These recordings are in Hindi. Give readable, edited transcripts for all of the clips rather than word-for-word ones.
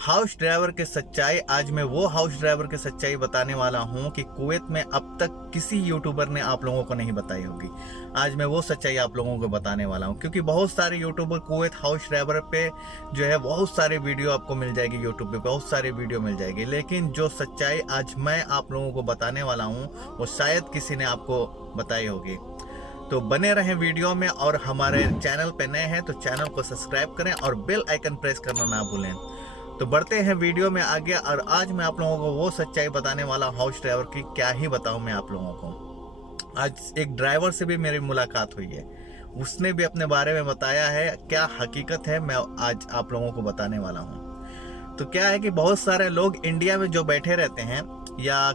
हाउस ड्राइवर की सच्चाई। आज मैं वो हाउस ड्राइवर की सच्चाई बताने वाला हूँ कि कुवैत में अब तक किसी यूट्यूबर ने आप लोगों को नहीं बताई होगी। आज मैं वो सच्चाई आप लोगों को बताने वाला हूँ, क्योंकि बहुत सारे यूट्यूबर कुवैत हाउस ड्राइवर पे जो है बहुत सारे वीडियो आपको मिल जाएगी, यूट्यूब पे बहुत सारे वीडियो मिल जाएगी, लेकिन जो सच्चाई आज मैं आप लोगों को बताने वाला हूँ वो शायद किसी ने आपको बताई होगी। तो बने रहें वीडियो में, और हमारे चैनल पे नए हैं तो चैनल को सब्सक्राइब करें और बेल आइकन प्रेस करना ना भूलें। तो बढ़ते हैं वीडियो में आगे, और आज मैं आप लोगों को वो सच्चाई बताने वाला हूँ हाउस ड्राइवर की। क्या ही बताऊं मैं आप लोगों को। आज एक ड्राइवर से भी मेरी मुलाकात हुई है, उसने भी अपने बारे में बताया है। क्या हकीकत है मैं आज आप लोगों को बताने वाला हूँ। तो क्या है कि बहुत सारे लोग इंडिया में जो बैठे रहते हैं या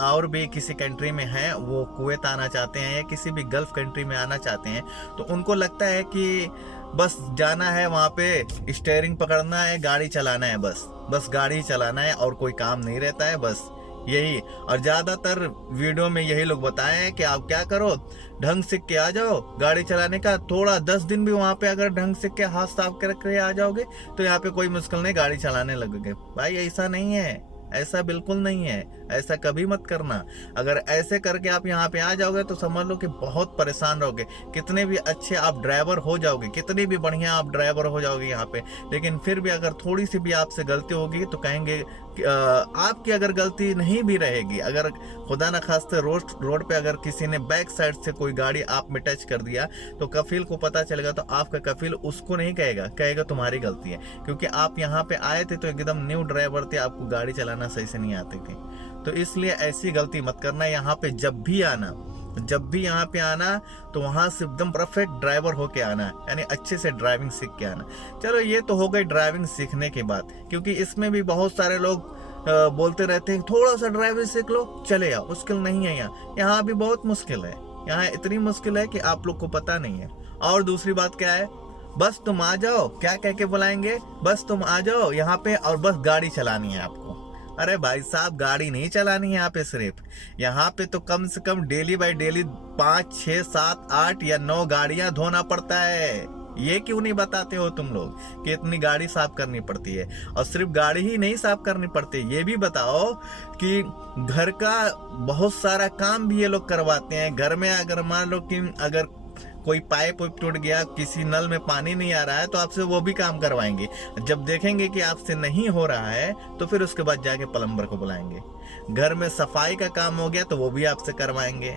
और भी किसी कंट्री में हैं, वो कुवैत आना चाहते हैं या किसी भी गल्फ कंट्री में आना चाहते हैं, तो उनको लगता है कि बस जाना है वहाँ पे, स्टीयरिंग पकड़ना है, गाड़ी चलाना है, बस गाड़ी चलाना है और कोई काम नहीं रहता है, बस यही। और ज़्यादातर वीडियो में यही लोग बताए हैं कि आप क्या करो, ढंग सीख के आ जाओ गाड़ी चलाने का। थोड़ा 10 दिन भी वहाँ पे अगर ढंग सीख के हाथ साफ करके आ जाओगे तो यहाँ पे कोई मुश्किल नहीं, गाड़ी चलाने लगोगे। भाई ऐसा नहीं है, ऐसा बिल्कुल नहीं है, ऐसा कभी मत करना। अगर ऐसे करके आप यहाँ पे आ जाओगे तो समझ लो कि बहुत परेशान रहोगे। कितने भी अच्छे आप ड्राइवर हो जाओगे, कितनी भी बढ़िया आप ड्राइवर हो जाओगे यहाँ पे, लेकिन फिर भी अगर थोड़ी सी भी आपसे गलती होगी तो कहेंगे आपकी अगर गलती नहीं भी रहेगी, अगर खुदा न खास्ते रोड पे अगर किसी ने बैक साइड से कोई गाड़ी आप में टच कर दिया तो कफील को पता चलेगा, तो आपका कफील उसको नहीं कहेगा तुम्हारी गलती है, क्योंकि आप यहाँ पे आए थे तो एकदम न्यू ड्राइवर थे, आपको गाड़ी चलाना सही से नहीं आती थी। तो इसलिए ऐसी गलती मत करना। यहाँ पे जब भी यहाँ पे आना तो वहां से एकदम परफेक्ट ड्राइवर होके आना, यानी अच्छे से ड्राइविंग सीख के आना। चलो ये तो हो गई ड्राइविंग सीखने की बात, क्योंकि इसमें भी बहुत सारे लोग बोलते रहते हैं थोड़ा सा ड्राइविंग सीख लो चले आओ। मुश्किल नहीं है यहाँ भी बहुत मुश्किल है। यहाँ इतनी मुश्किल है कि आप लोग को पता नहीं है। और दूसरी बात क्या है, बस तुम आ जाओ, क्या कह के बुलाएंगे, बस तुम आ जाओ यहाँ पे और बस गाड़ी चलानी है आपको। अरे भाई साहब, गाड़ी नहीं चलानी है यहाँ पे, सिर्फ यहाँ पे तो कम से कम डेली बाई डेली 5, 6, 7, 8 या 9 गाड़ियां धोना पड़ता है। ये क्यों नहीं बताते हो तुम लोग कि इतनी गाड़ी साफ करनी पड़ती है। और सिर्फ गाड़ी ही नहीं साफ करनी पड़ती, ये भी बताओ कि घर का बहुत सारा काम भी ये लोग करवाते हैं। घर में अगर मान लो कि अगर कोई पाइप टूट गया, किसी नल में पानी नहीं आ रहा है, तो आपसे वो भी काम करवाएंगे। जब देखेंगे कि आपसे नहीं हो रहा है तो फिर उसके बाद जाके प्लम्बर को बुलाएंगे। घर में सफाई का काम हो गया तो वो भी आपसे करवाएंगे।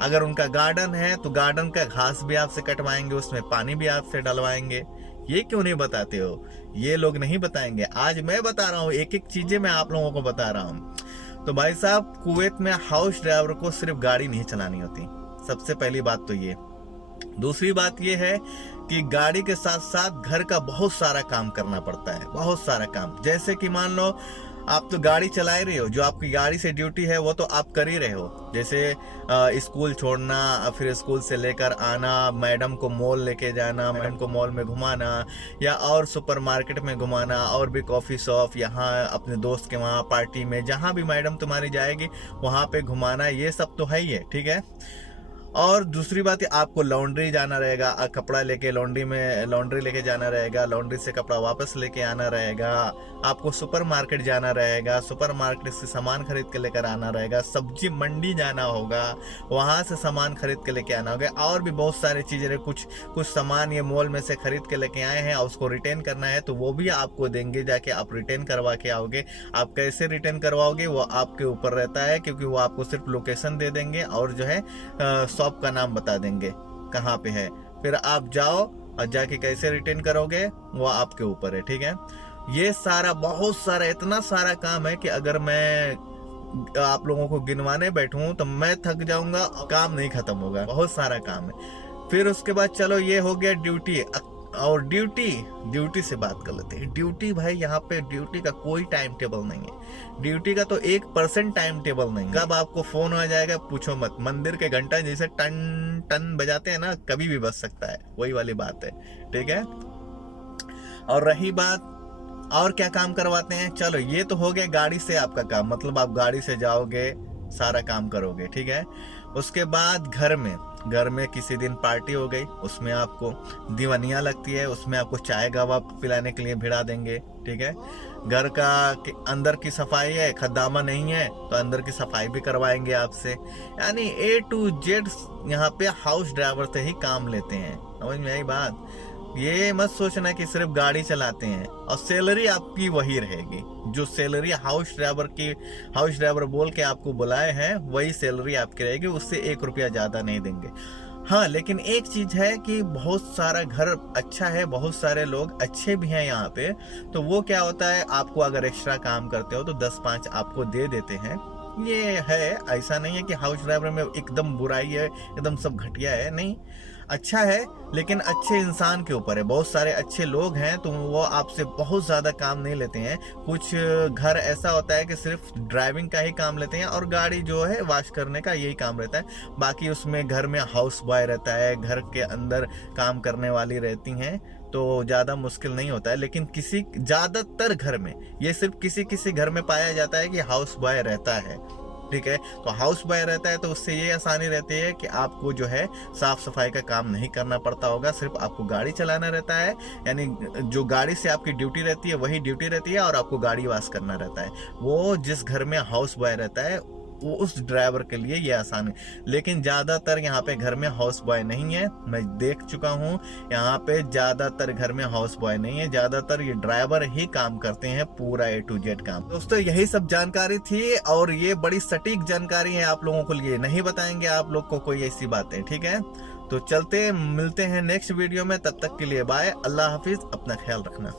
अगर उनका गार्डन है तो गार्डन का घास भी आपसे कटवाएंगे, उसमें पानी भी आपसे डलवाएंगे। ये क्यों नहीं बताते हो, ये लोग नहीं बताएंगे। आज मैं बता रहा हूँ, एक एक चीजें मैं आप लोगों को बता रहा हूँ। तो भाई साहब, कुवैत में हाउस ड्राइवर को सिर्फ गाड़ी नहीं चलानी होती, सबसे पहली बात तो ये। दूसरी बात यह है कि गाड़ी के साथ साथ घर का बहुत सारा काम करना पड़ता है, बहुत सारा काम। जैसे कि मान लो आप तो गाड़ी चला ही रहे हो, जो आपकी गाड़ी से ड्यूटी है वो तो आप कर ही रहे हो। जैसे स्कूल छोड़ना, फिर स्कूल से लेकर आना, मैडम को मॉल लेके जाना, मैडम को मॉल में घुमाना, या और सुपरमार्केट में घुमाना, और भी कॉफ़ी शॉप, यहाँ अपने दोस्त के वहाँ पार्टी में, जहाँ भी मैडम तुम्हारी जाएगी वहाँ पे घुमाना, ये सब तो है ही है, ठीक है। और दूसरी बात है, आपको लॉन्ड्री जाना रहेगा, कपड़ा लेके लॉन्ड्री लेके जाना रहेगा, लॉन्ड्री से कपड़ा वापस लेके आना रहेगा। आपको सुपरमार्केट जाना रहेगा, सुपरमार्केट से सामान खरीद के लेकर आना रहेगा। सब्जी मंडी जाना होगा, वहां से सामान खरीद के लेके आना होगा। और भी बहुत सारी चीजें, कुछ सामान ये मॉल में से खरीद के लेके आए हैं और उसको रिटर्न करना है, तो वो भी आपको देंगे, जाके आप रिटर्न करवा के आओगे। आप कैसे रिटर्न करवाओगे वो आपके ऊपर रहता है, क्योंकि वो आपको सिर्फ लोकेशन दे देंगे और जो है शॉप का नाम बता देंगे कहाँ पे है। फिर आप जाओ और जाके कैसे रिटर्न करोगे वो आपके ऊपर है, ठीक है। ये सारा बहुत सारा इतना सारा काम है कि अगर मैं आप लोगों को गिनवाने बैठूं तो मैं थक जाऊंगा, काम नहीं खत्म होगा, बहुत सारा काम है। फिर उसके बाद चलो ये हो गया ड्यूटी। और ड्यूटी से बात कर लेते हैं। ड्यूटी भाई, यहाँ पे ड्यूटी का कोई टाइम टेबल नहीं है। ड्यूटी का तो 1% टाइम टेबल नहीं है। कब आपको फोन आ जाएगा पूछो मत। मंदिर के घंटा जैसे टन टन बजाते हैं ना, कभी भी बज सकता है, वही वाली बात है, ठीक है। और रही बात और क्या काम करवाते हैं, चलो ये तो हो गया गाड़ी से आपका काम, मतलब आप गाड़ी से जाओगे सारा काम करोगे, ठीक है। उसके बाद घर घर में किसी दिन पार्टी हो गई, उसमें आपको दीवानिया लगती है, उसमें आपको चाय गावा पिलाने के लिए भिड़ा देंगे। ठीक है, घर का अंदर की सफाई है, खद्दामा नहीं है तो अंदर की सफाई भी करवाएंगे आपसे। यानी A to Z यहाँ पे हाउस ड्राइवर से ही काम लेते हैं। समझ में आई बात? ये मत सोचना कि सिर्फ गाड़ी चलाते हैं और सैलरी आपकी वही रहेगी। जो सैलरी हाउस ड्राइवर बोल के आपको बुलाए हैं वही सैलरी आपकी रहेगी, उससे 1 रुपया ज्यादा नहीं देंगे। हाँ, लेकिन एक चीज है कि बहुत सारा घर अच्छा है, बहुत सारे लोग अच्छे भी हैं यहाँ पे। तो वो क्या होता है, आपको अगर एक्स्ट्रा काम करते हो तो 10-5 आपको दे देते हैं। ये है, ऐसा नहीं है कि हाउस ड्राइवर में एकदम बुराई है, एकदम सब घटिया है, नहीं, अच्छा है, लेकिन अच्छे इंसान के ऊपर है। बहुत सारे अच्छे लोग हैं तो वो आपसे बहुत ज्यादा काम नहीं लेते हैं। कुछ घर ऐसा होता है कि सिर्फ ड्राइविंग का ही काम लेते हैं और गाड़ी जो है वॉश करने का यही काम रहता है। बाकी उसमें घर में हाउस बॉय रहता है, घर के अंदर काम करने वाली रहती हैं, तो ज्यादा मुश्किल नहीं होता है। लेकिन ज्यादातर घर में, ये सिर्फ किसी किसी घर में पाया जाता है कि हाउस बॉय रहता है। ठीक है, तो हाउस बॉय रहता है तो उससे ये आसानी रहती है कि आपको जो है साफ सफाई का काम नहीं करना पड़ता होगा, सिर्फ आपको गाड़ी चलाना रहता है। यानी जो गाड़ी से आपकी ड्यूटी रहती है वही ड्यूटी रहती है और आपको गाड़ी वॉश करना रहता है। वो जिस घर में हाउस बॉय रहता है वो उस ड्राइवर के लिए ये आसान है। लेकिन ज्यादातर यहाँ पे घर में हाउस बॉय नहीं है, मैं देख चुका हूँ। यहाँ पे ज्यादातर घर में हाउस बॉय नहीं है, ज्यादातर ये ड्राइवर ही काम करते हैं, पूरा A to Z काम। दोस्तों यही सब जानकारी थी और ये बड़ी सटीक जानकारी है, आप लोगों को लिए नहीं बताएंगे आप लोग को कोई ऐसी बातें। ठीक है, तो चलते मिलते हैं नेक्स्ट वीडियो में, तब तक के लिए बाय, अल्लाह हाफिज, अपना ख्याल रखना।